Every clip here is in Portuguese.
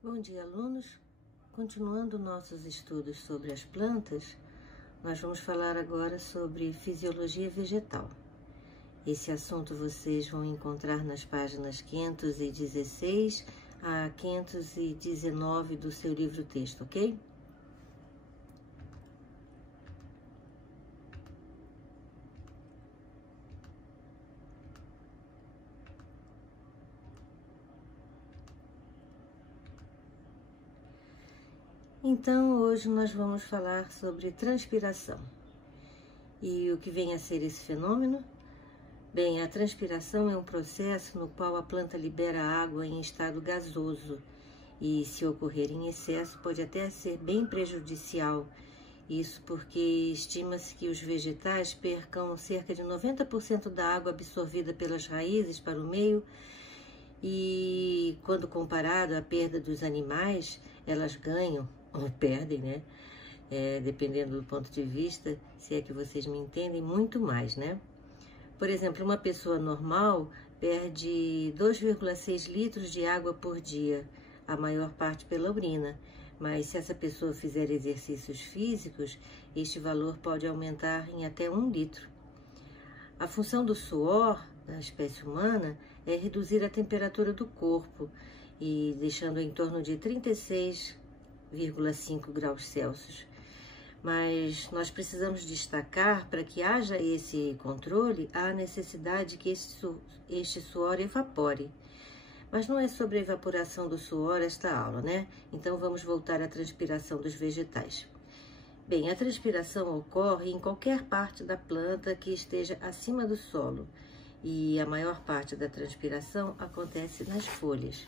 Bom dia, alunos. Continuando nossos estudos sobre as plantas, nós vamos falar agora sobre fisiologia vegetal. Esse assunto vocês vão encontrar nas páginas 516 a 519 do seu livro-texto, ok? Então, hoje nós vamos falar sobre transpiração. E o que vem a ser esse fenômeno? Bem, a transpiração é um processo no qual a planta libera água em estado gasoso e, se ocorrer em excesso, pode até ser bem prejudicial. Isso porque estima-se que os vegetais percam cerca de 90% da água absorvida pelas raízes para o meio e, quando comparado à perda dos animais, elas ganham ou perdem, né? Dependendo do ponto de vista, se é que vocês me entendem, muito mais, né? Por exemplo, uma pessoa normal perde 2,6 litros de água por dia, a maior parte pela urina. Mas se essa pessoa fizer exercícios físicos, este valor pode aumentar em até 1 litro. A função do suor na espécie humana é reduzir a temperatura do corpo, e deixando em torno de 36,5 graus Celsius. Mas nós precisamos destacar, para que haja esse controle, a necessidade que este suor evapore. Mas não é sobre a evaporação do suor esta aula, né? Então vamos voltar à transpiração dos vegetais. Bem, a transpiração ocorre em qualquer parte da planta que esteja acima do solo, e a maior parte da transpiração acontece nas folhas.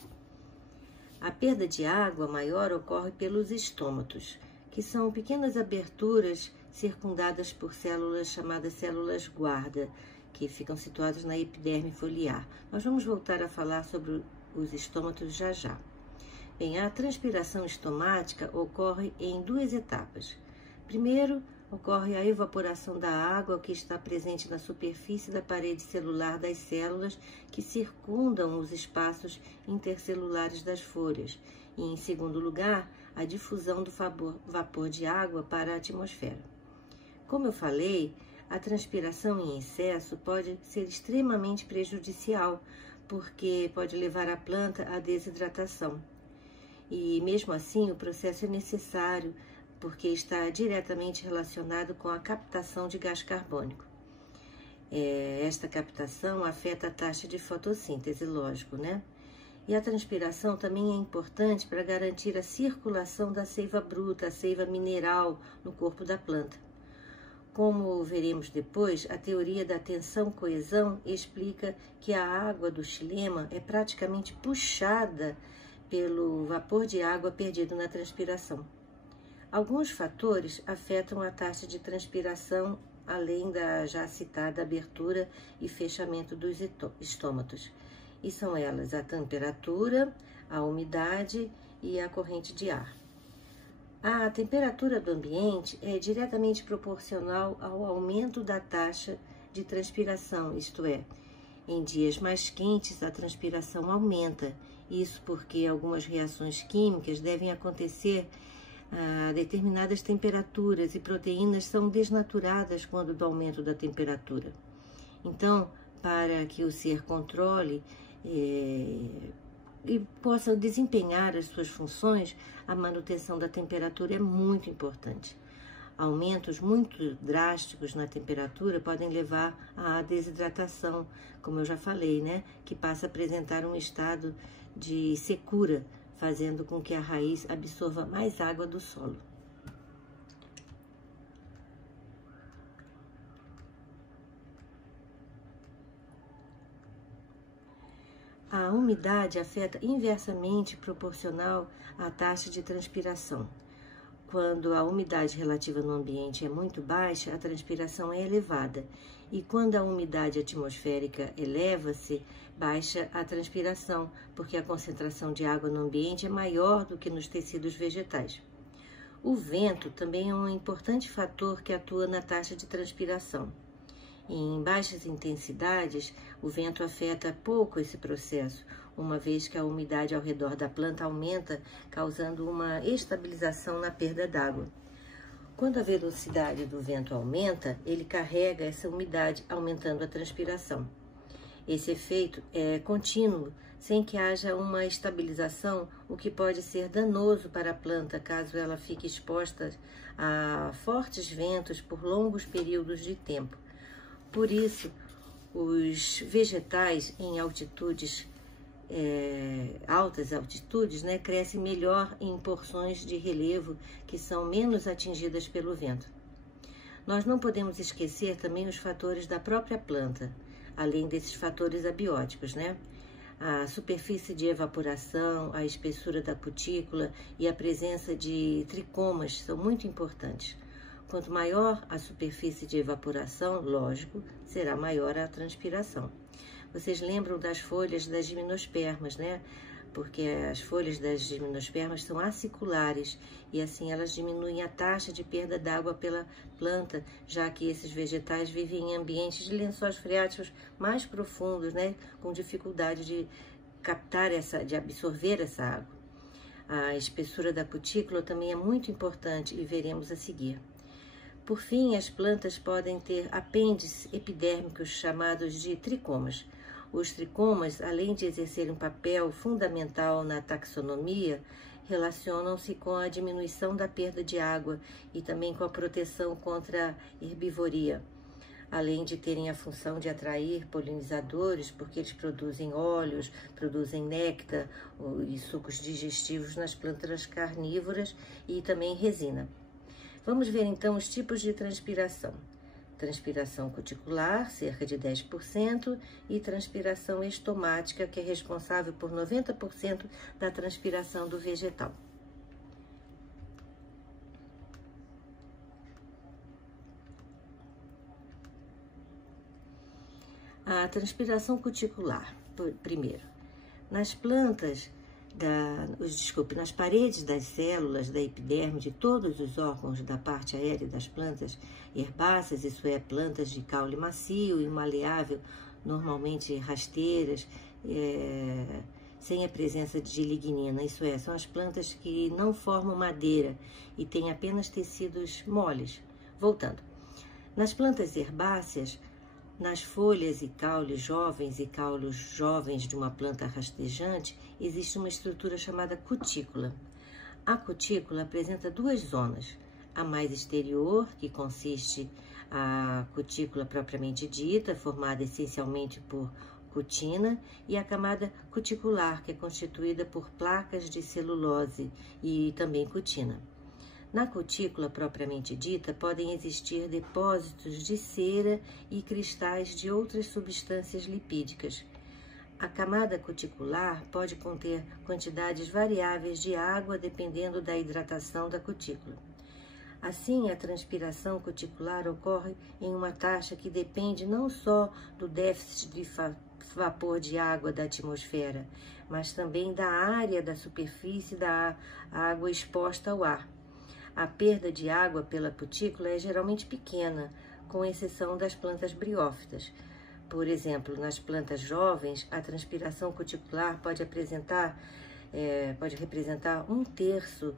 A perda de água maior ocorre pelos estômatos, que são pequenas aberturas circundadas por células chamadas células guarda, que ficam situadas na epiderme foliar. Nós vamos voltar a falar sobre os estômatos já já. Bem, a transpiração estomática ocorre em 2 etapas. Primeiro, ocorre a evaporação da água que está presente na superfície da parede celular das células que circundam os espaços intercelulares das folhas. E, em segundo lugar, a difusão do vapor de água para a atmosfera. Como eu falei, a transpiração em excesso pode ser extremamente prejudicial, porque pode levar a planta à desidratação. E, mesmo assim, o processo é necessário, porque está diretamente relacionado com a captação de gás carbônico. Esta captação afeta a taxa de fotossíntese, lógico, né? E a transpiração também é importante para garantir a circulação da seiva bruta, a seiva mineral no corpo da planta. Como veremos depois, a teoria da tensão-coesão explica que a água do xilema é praticamente puxada pelo vapor de água perdido na transpiração. Alguns fatores afetam a taxa de transpiração, além da já citada abertura e fechamento dos estômatos. E são elas a temperatura, a umidade e a corrente de ar. A temperatura do ambiente é diretamente proporcional ao aumento da taxa de transpiração, isto é, em dias mais quentes a transpiração aumenta. Isso porque algumas reações químicas devem acontecer a determinadas temperaturas e proteínas são desnaturadas quando do aumento da temperatura. Então, para que o ser controle e possa desempenhar as suas funções, a manutenção da temperatura é muito importante. Aumentos muito drásticos na temperatura podem levar à desidratação, como eu já falei, né? Que passa a apresentar um estado de secura, fazendo com que a raiz absorva mais água do solo. A umidade afeta inversamente proporcional à taxa de transpiração. Quando a umidade relativa no ambiente é muito baixa, a transpiração é elevada. E quando a umidade atmosférica eleva-se, baixa a transpiração, porque a concentração de água no ambiente é maior do que nos tecidos vegetais. O vento também é um importante fator que atua na taxa de transpiração. Em baixas intensidades, o vento afeta pouco esse processo, uma vez que a umidade ao redor da planta aumenta, causando uma estabilização na perda d'água. Quando a velocidade do vento aumenta, ele carrega essa umidade, aumentando a transpiração. Esse efeito é contínuo, sem que haja uma estabilização, o que pode ser danoso para a planta caso ela fique exposta a fortes ventos por longos períodos de tempo. Por isso, os vegetais em altas altitudes, crescem melhor em porções de relevo que são menos atingidas pelo vento. Nós não podemos esquecer também os fatores da própria planta, além desses fatores abióticos, A superfície de evaporação, a espessura da cutícula e a presença de tricomas são muito importantes. Quanto maior a superfície de evaporação, lógico, será maior a transpiração. Vocês lembram das folhas das gimnospermas, Porque as folhas das gimnospermas são aciculares e assim elas diminuem a taxa de perda d'água pela planta, já que esses vegetais vivem em ambientes de lençóis freáticos mais profundos, Com dificuldade de captar de absorver essa água. A espessura da cutícula também é muito importante e veremos a seguir. Por fim, as plantas podem ter apêndices epidérmicos chamados de tricomas. Os tricomas, além de exercerem um papel fundamental na taxonomia, relacionam-se com a diminuição da perda de água e também com a proteção contra a herbivoria, além de terem a função de atrair polinizadores, porque eles produzem óleos, produzem néctar e sucos digestivos nas plantas carnívoras e também resina. Vamos ver então os tipos de transpiração. Transpiração cuticular, cerca de 10%, e transpiração estomática, que é responsável por 90% da transpiração do vegetal. A transpiração cuticular, primeiro. Nas plantas, nas paredes das células da epiderme de todos os órgãos da parte aérea das plantas herbáceas, isso é, plantas de caule macio e maleável, normalmente rasteiras, sem a presença de lignina, isso é, são as plantas que não formam madeira e têm apenas tecidos moles. Voltando, nas plantas herbáceas, nas folhas e caules jovens de uma planta rastejante, existe uma estrutura chamada cutícula. A cutícula apresenta duas zonas. A mais exterior, que consiste a cutícula propriamente dita, formada essencialmente por cutina, e a camada cuticular, que é constituída por placas de celulose e também cutina. Na cutícula propriamente dita, podem existir depósitos de cera e cristais de outras substâncias lipídicas. A camada cuticular pode conter quantidades variáveis de água dependendo da hidratação da cutícula. Assim, a transpiração cuticular ocorre em uma taxa que depende não só do déficit de vapor de água da atmosfera, mas também da área da superfície da água exposta ao ar. A perda de água pela cutícula é geralmente pequena, com exceção das plantas briófitas. Por exemplo, nas plantas jovens, a transpiração cuticular pode representar 1/3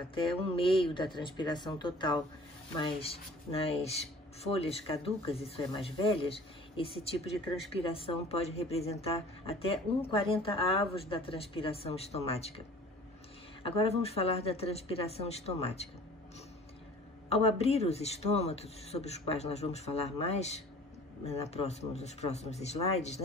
até 1/2 da transpiração total, mas nas folhas caducas, isso é, mais velhas, esse tipo de transpiração pode representar até 1/40 da transpiração estomática. Agora vamos falar da transpiração estomática. Ao abrir os estômatos, sobre os quais nós vamos falar mais nos próximos slides,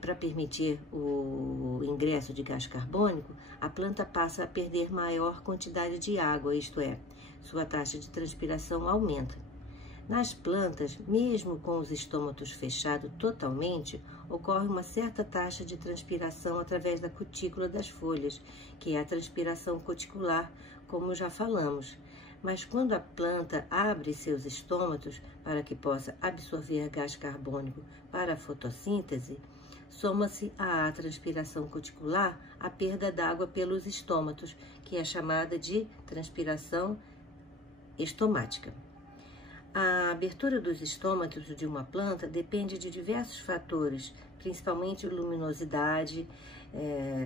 para permitir o ingresso de gás carbônico, a planta passa a perder maior quantidade de água, isto é, sua taxa de transpiração aumenta. Nas plantas, mesmo com os estômatos fechados totalmente, ocorre uma certa taxa de transpiração através da cutícula das folhas, que é a transpiração cuticular, como já falamos. Mas quando a planta abre seus estômatos para que possa absorver gás carbônico para a fotossíntese, soma-se à transpiração cuticular a perda d'água pelos estômatos, que é chamada de transpiração estomática. A abertura dos estômatos de uma planta depende de diversos fatores, principalmente luminosidade,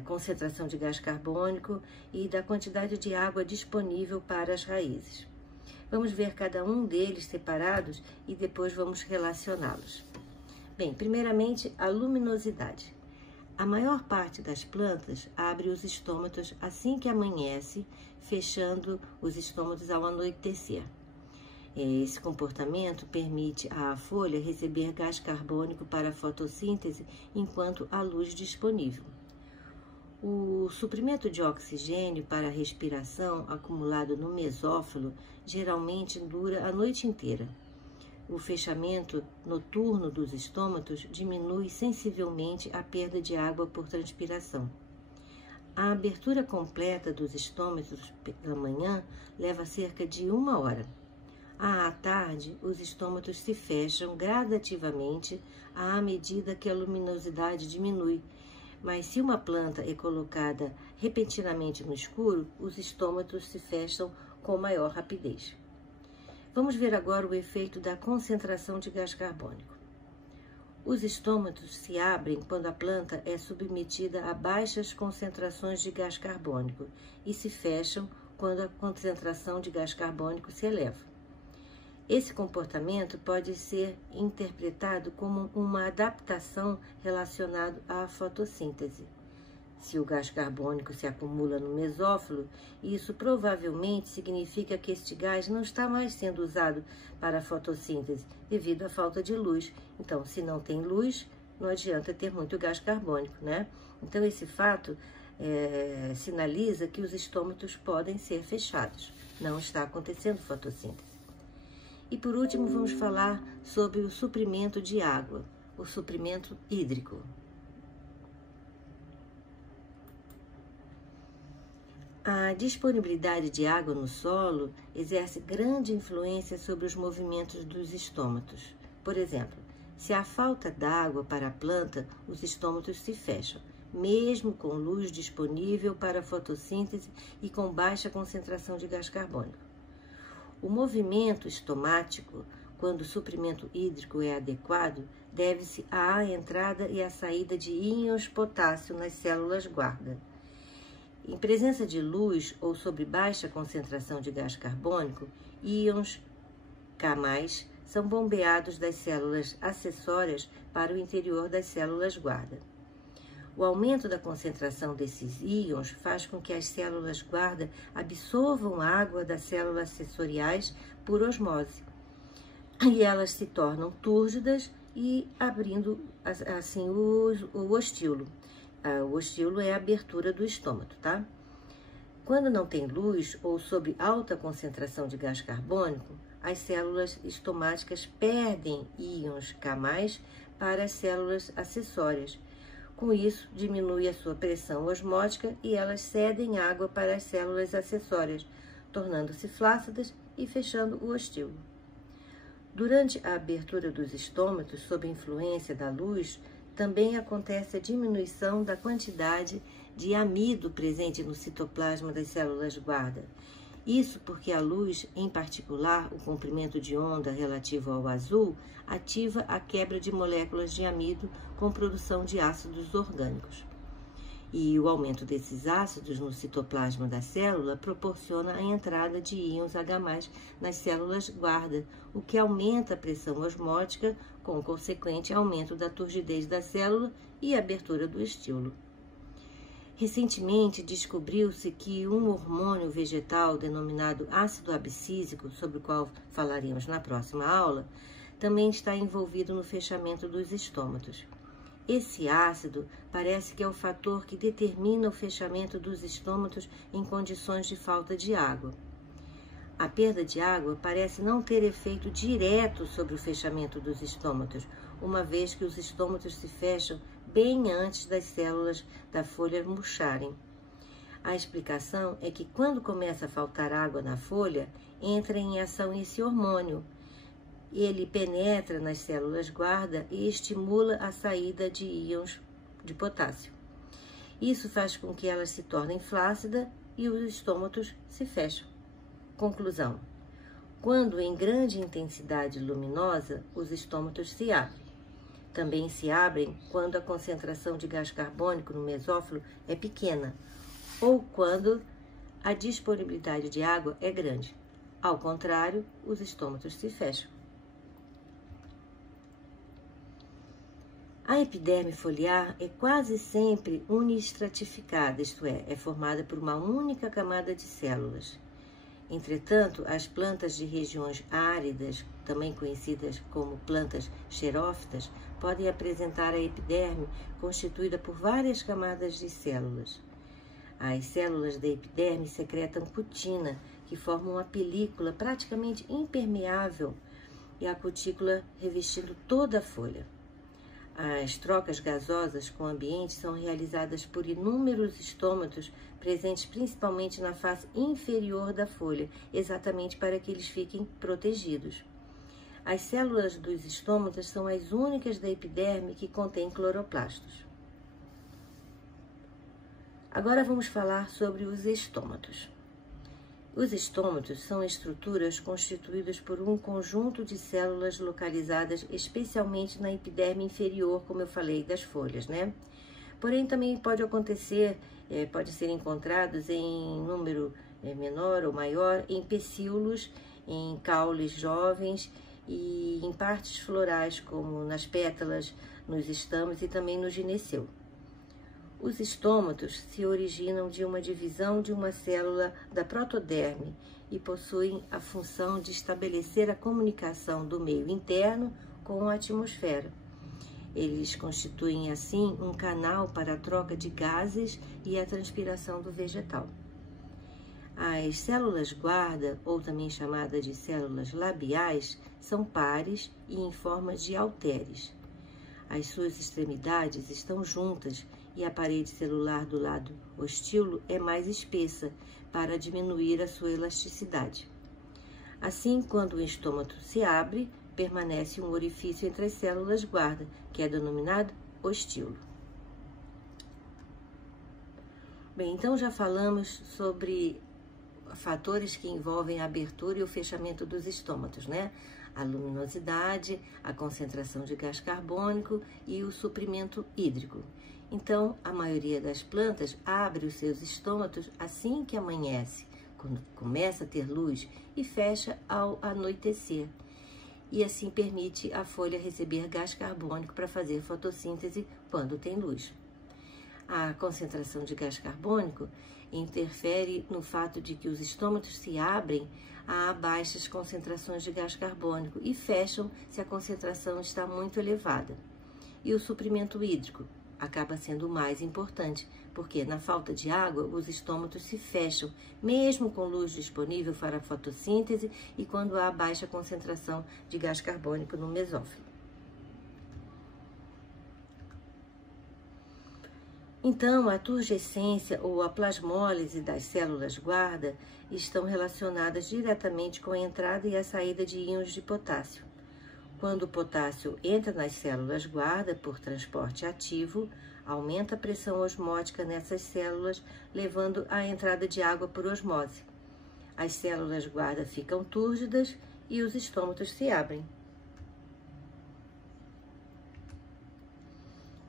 concentração de gás carbônico e da quantidade de água disponível para as raízes. Vamos ver cada um deles separados e depois vamos relacioná-los. Bem, primeiramente, a luminosidade. A maior parte das plantas abre os estômatos assim que amanhece, fechando os estômatos ao anoitecer. Esse comportamento permite à folha receber gás carbônico para a fotossíntese enquanto há luz disponível. O suprimento de oxigênio para a respiração acumulado no mesófilo geralmente dura a noite inteira. O fechamento noturno dos estômatos diminui sensivelmente a perda de água por transpiração. A abertura completa dos estômatos pela manhã leva cerca de 1 hora. À tarde, os estômatos se fecham gradativamente à medida que a luminosidade diminui, mas se uma planta é colocada repentinamente no escuro, os estômatos se fecham com maior rapidez. Vamos ver agora o efeito da concentração de gás carbônico. Os estômatos se abrem quando a planta é submetida a baixas concentrações de gás carbônico e se fecham quando a concentração de gás carbônico se eleva. Esse comportamento pode ser interpretado como uma adaptação relacionada à fotossíntese. Se o gás carbônico se acumula no mesófilo, isso provavelmente significa que este gás não está mais sendo usado para a fotossíntese devido à falta de luz. Então, se não tem luz, não adianta ter muito gás carbônico, né? Então, esse fato sinaliza que os estômatos podem ser fechados. Não está acontecendo fotossíntese. E por último, vamos falar sobre o suprimento de água, o suprimento hídrico. A disponibilidade de água no solo exerce grande influência sobre os movimentos dos estômatos. Por exemplo, se há falta d'água para a planta, os estômatos se fecham, mesmo com luz disponível para a fotossíntese e com baixa concentração de gás carbônico. O movimento estomático, quando o suprimento hídrico é adequado, deve-se à entrada e à saída de íons potássio nas células guarda. Em presença de luz ou sob baixa concentração de gás carbônico, íons K+, são bombeados das células acessórias para o interior das células guarda. O aumento da concentração desses íons faz com que as células guarda absorvam água das células sensoriais por osmose. E elas se tornam túrgidas e abrindo assim o ostíolo. O ostíolo é a abertura do estômago, tá? Quando não tem luz ou sob alta concentração de gás carbônico, as células estomáticas perdem íons K+ para as células acessórias. Com isso, diminui a sua pressão osmótica e elas cedem água para as células acessórias, tornando-se flácidas e fechando o ostíolo. Durante a abertura dos estômatos, sob influência da luz, também acontece a diminuição da quantidade de amido presente no citoplasma das células guarda. Isso porque a luz, em particular o comprimento de onda relativo ao azul, ativa a quebra de moléculas de amido com produção de ácidos orgânicos. E o aumento desses ácidos no citoplasma da célula proporciona a entrada de íons H+ nas células guarda, o que aumenta a pressão osmótica, com o consequente aumento da turgidez da célula e abertura do estíolo. Recentemente, descobriu-se que um hormônio vegetal denominado ácido abscísico, sobre o qual falaremos na próxima aula, também está envolvido no fechamento dos estômatos. Esse ácido parece que é o fator que determina o fechamento dos estômatos em condições de falta de água. A perda de água parece não ter efeito direto sobre o fechamento dos estômatos, uma vez que os estômatos se fecham bem antes das células da folha murcharem. A explicação é que quando começa a faltar água na folha, entra em ação esse hormônio. Ele penetra nas células guarda e estimula a saída de íons de potássio. Isso faz com que elas se tornem flácidas e os estômatos se fecham. Conclusão: Quando em grande intensidade luminosa, os estômatos se abrem. Também se abrem quando a concentração de gás carbônico no mesófilo é pequena ou quando a disponibilidade de água é grande. Ao contrário, os estômatos se fecham. A epiderme foliar é quase sempre unistratificada, isto é formada por uma única camada de células. Entretanto, as plantas de regiões áridas, também conhecidas como plantas xerófitas, podem apresentar a epiderme constituída por várias camadas de células. As células da epiderme secretam cutina, que forma uma película praticamente impermeável e a cutícula revestindo toda a folha. As trocas gasosas com o ambiente são realizadas por inúmeros estômatos presentes principalmente na face inferior da folha, exatamente para que eles fiquem protegidos. As células dos estômatos são as únicas da epiderme que contêm cloroplastos. Agora vamos falar sobre os estômatos. Os estômatos são estruturas constituídas por um conjunto de células localizadas especialmente na epiderme inferior, como eu falei, das folhas, né? Porém, também pode acontecer, pode ser encontrados em número menor ou maior em pecíolos, em caules jovens e em partes florais, como nas pétalas, nos estames e também no gineceu. Os estômatos se originam de uma divisão de uma célula da protoderme e possuem a função de estabelecer a comunicação do meio interno com a atmosfera. Eles constituem, assim, um canal para a troca de gases e a transpiração do vegetal. As células guarda, ou também chamadas de células labiais, são pares e em forma de halteres. As suas extremidades estão juntas e a parede celular do lado ostíolo é mais espessa para diminuir a sua elasticidade. Assim, quando o estômato se abre, permanece um orifício entre as células guarda, que é denominado ostíolo. Bem, então já falamos sobre fatores que envolvem a abertura e o fechamento dos estômatos, né? A luminosidade, a concentração de gás carbônico e o suprimento hídrico. Então, a maioria das plantas abre os seus estômatos assim que amanhece, quando começa a ter luz, e fecha ao anoitecer. E assim permite a folha receber gás carbônico para fazer fotossíntese quando tem luz. A concentração de gás carbônico interfere no fato de que os estômatos se abrem a baixas concentrações de gás carbônico e fecham se a concentração está muito elevada. E o suprimento hídrico acaba sendo o mais importante, porque na falta de água os estômatos se fecham, mesmo com luz disponível para a fotossíntese e quando há baixa concentração de gás carbônico no mesófilo. Então, a turgescência ou a plasmólise das células guarda estão relacionadas diretamente com a entrada e a saída de íons de potássio. Quando o potássio entra nas células guarda por transporte ativo, aumenta a pressão osmótica nessas células, levando à entrada de água por osmose. As células guarda ficam túrgidas e os estômatos se abrem.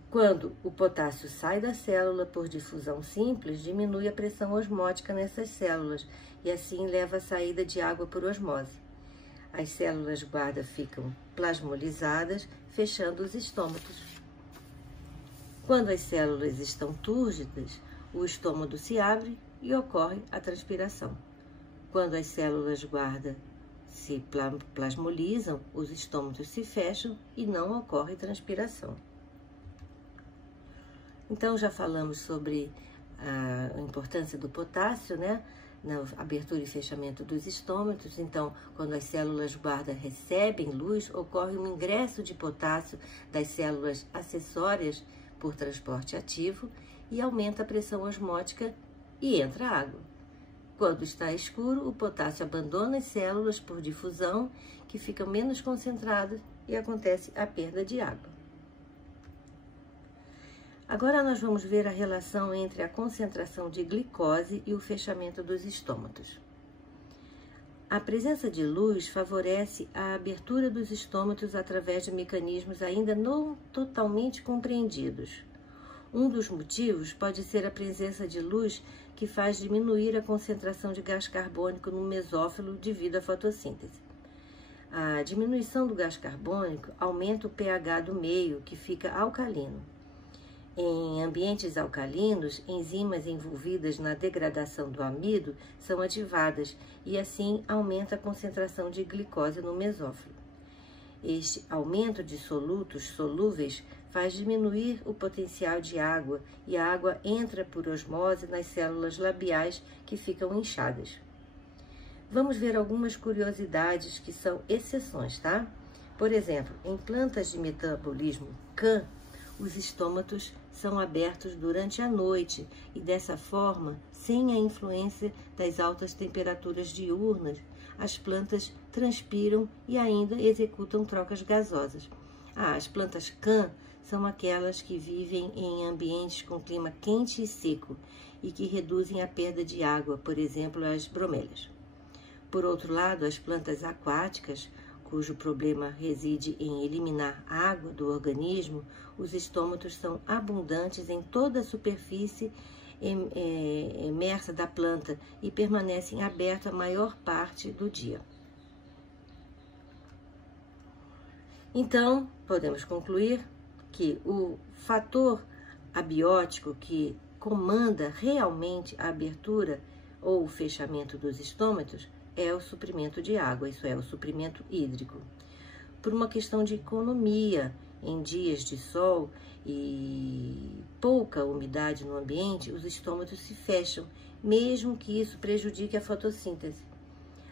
Quando o potássio sai da célula por difusão simples, diminui a pressão osmótica nessas células e assim leva à saída de água por osmose. As células guarda ficam plasmolizadas, fechando os estômatos. Quando as células estão túrgidas, o estômago se abre e ocorre a transpiração. Quando as células guarda se plasmolizam, os estômatos se fecham e não ocorre transpiração. Então, já falamos sobre a importância do potássio, né? Na abertura e fechamento dos estômatos. Então, quando as células guarda recebem luz, ocorre um ingresso de potássio das células acessórias por transporte ativo e aumenta a pressão osmótica e entra água. Quando está escuro, o potássio abandona as células por difusão, que ficam menos concentradas e acontece a perda de água. Agora nós vamos ver a relação entre a concentração de glicose e o fechamento dos estômatos. A presença de luz favorece a abertura dos estômatos através de mecanismos ainda não totalmente compreendidos. Um dos motivos pode ser a presença de luz que faz diminuir a concentração de gás carbônico no mesófilo devido à fotossíntese. A diminuição do gás carbônico aumenta o pH do meio, que fica alcalino. Em ambientes alcalinos, enzimas envolvidas na degradação do amido são ativadas e assim aumenta a concentração de glicose no mesófilo. Este aumento de solutos solúveis faz diminuir o potencial de água e a água entra por osmose nas células labiais que ficam inchadas. Vamos ver algumas curiosidades que são exceções, tá? Por exemplo, em plantas de metabolismo CAN, os estômatos são abertos durante a noite e, dessa forma, sem a influência das altas temperaturas diurnas, as plantas transpiram e ainda executam trocas gasosas. As plantas CAN são aquelas que vivem em ambientes com clima quente e seco e que reduzem a perda de água, por exemplo, as bromélias. Por outro lado, as plantas aquáticas, cujo problema reside em eliminar água do organismo, os estômatos são abundantes em toda a superfície imersa da planta e permanecem abertos a maior parte do dia. Então, podemos concluir que o fator abiótico que comanda realmente a abertura ou o fechamento dos estômatos é o suprimento de água, isso é, o suprimento hídrico. Por uma questão de economia, em dias de sol e pouca umidade no ambiente, os estômatos se fecham, mesmo que isso prejudique a fotossíntese.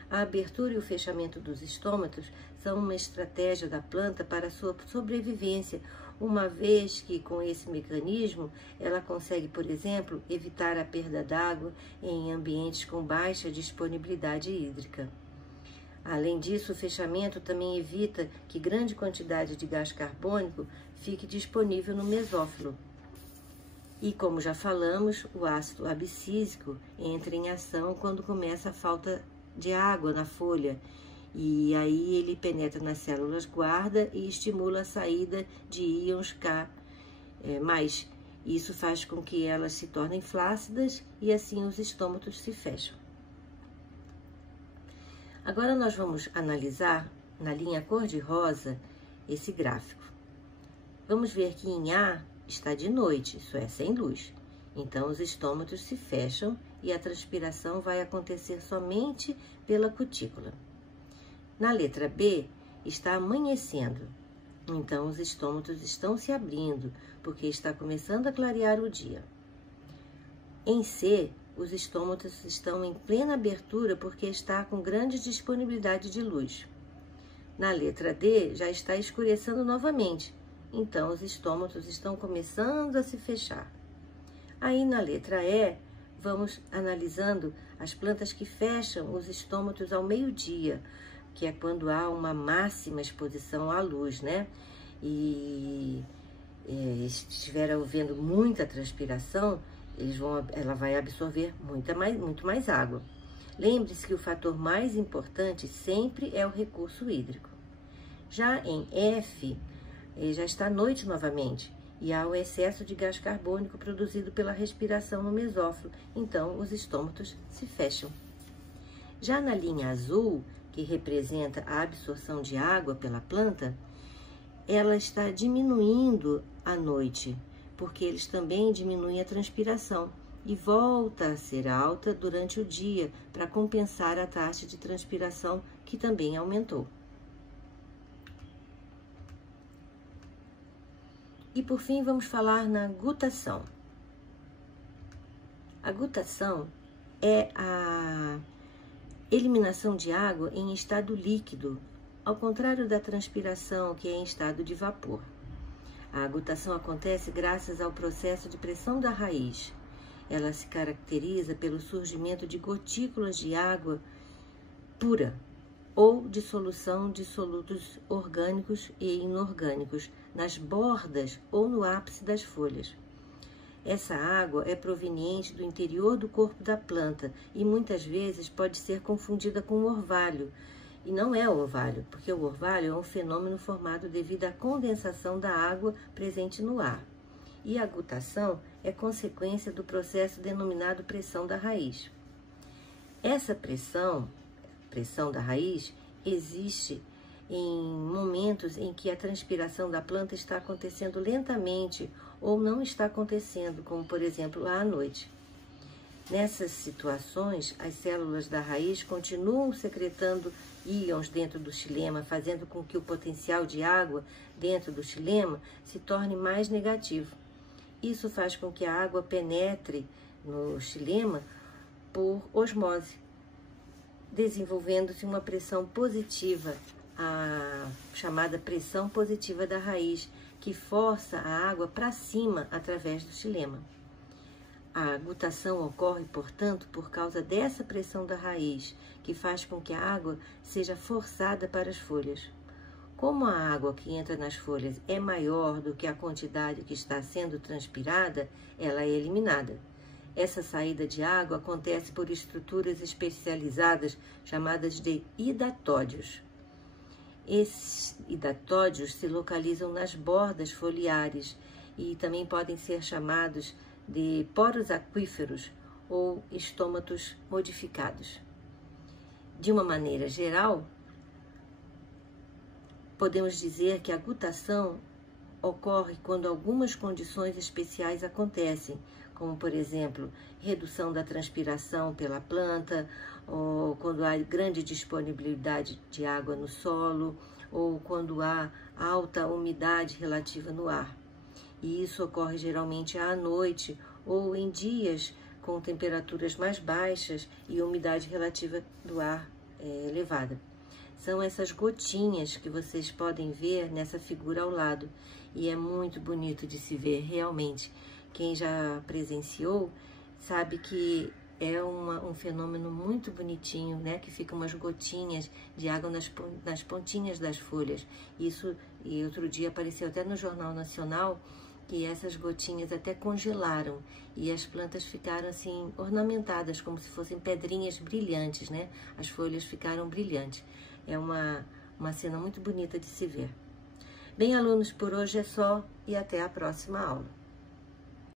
A abertura e o fechamento dos estômatos são uma estratégia da planta para a sua sobrevivência, uma vez que, com esse mecanismo, ela consegue, por exemplo, evitar a perda d'água em ambientes com baixa disponibilidade hídrica. Além disso, o fechamento também evita que grande quantidade de gás carbônico fique disponível no mesófilo. E, como já falamos, o ácido abscísico entra em ação quando começa a falta de água na folha, e aí ele penetra nas células guarda e estimula a saída de íons K+. Isso faz com que elas se tornem flácidas e assim os estômatos se fecham. Agora nós vamos analisar na linha cor-de-rosa esse gráfico. Vamos ver que em A está de noite, isso é, sem luz. Então os estômatos se fecham e a transpiração vai acontecer somente pela cutícula. Na letra B, está amanhecendo, então os estômatos estão se abrindo, porque está começando a clarear o dia. Em C, os estômatos estão em plena abertura, porque está com grande disponibilidade de luz. Na letra D, já está escurecendo novamente, então os estômatos estão começando a se fechar. Aí na letra E, vamos analisando as plantas que fecham os estômatos ao meio-dia, que é quando há uma máxima exposição à luz, né? E estiver havendo muita transpiração, ela vai absorver muito mais água. Lembre-se que o fator mais importante sempre é o recurso hídrico. Já em F, já está noite novamente, e há o excesso de gás carbônico produzido pela respiração no mesófilo, então os estômatos se fecham. Já na linha azul, que representa a absorção de água pela planta, ela está diminuindo à noite, porque eles também diminuem a transpiração e volta a ser alta durante o dia para compensar a taxa de transpiração que também aumentou. E por fim vamos falar na gutação. A gutação é a eliminação de água em estado líquido, ao contrário da transpiração, que é em estado de vapor. A gutação acontece graças ao processo de pressão da raiz. Ela se caracteriza pelo surgimento de gotículas de água pura ou dissolução de solutos orgânicos e inorgânicos nas bordas ou no ápice das folhas. Essa água é proveniente do interior do corpo da planta e muitas vezes pode ser confundida com o orvalho. E não é o orvalho, porque o orvalho é um fenômeno formado devido à condensação da água presente no ar. E a gutação é consequência do processo denominado pressão da raiz. Essa pressão da raiz, existe em momentos em que a transpiração da planta está acontecendo lentamente ou não está acontecendo, como por exemplo à noite. Nessas situações, as células da raiz continuam secretando íons dentro do xilema, fazendo com que o potencial de água dentro do xilema se torne mais negativo. Isso faz com que a água penetre no xilema por osmose, desenvolvendo-se uma pressão positiva, a chamada pressão positiva da raiz, que força a água para cima através do xilema. A gutação ocorre, portanto, por causa dessa pressão da raiz, que faz com que a água seja forçada para as folhas. Como a água que entra nas folhas é maior do que a quantidade que está sendo transpirada, ela é eliminada. Essa saída de água acontece por estruturas especializadas chamadas de hidatódios. Esses hidatódios se localizam nas bordas foliares e também podem ser chamados de poros aquíferos ou estômatos modificados. De uma maneira geral, podemos dizer que a gutação ocorre quando algumas condições especiais acontecem, como, por exemplo, redução da transpiração pela planta, ou quando há grande disponibilidade de água no solo, ou quando há alta umidade relativa no ar. E isso ocorre geralmente à noite ou em dias com temperaturas mais baixas e umidade relativa do ar elevada. São essas gotinhas que vocês podem ver nessa figura ao lado. E é muito bonito de se ver, realmente. Quem já presenciou sabe que é um fenômeno muito bonitinho, né? Que ficam umas gotinhas de água nas pontinhas das folhas. Isso, e outro dia apareceu até no Jornal Nacional, que essas gotinhas até congelaram e as plantas ficaram assim ornamentadas, como se fossem pedrinhas brilhantes, né? As folhas ficaram brilhantes. É uma cena muito bonita de se ver. Bem, alunos, por hoje é só e até a próxima aula.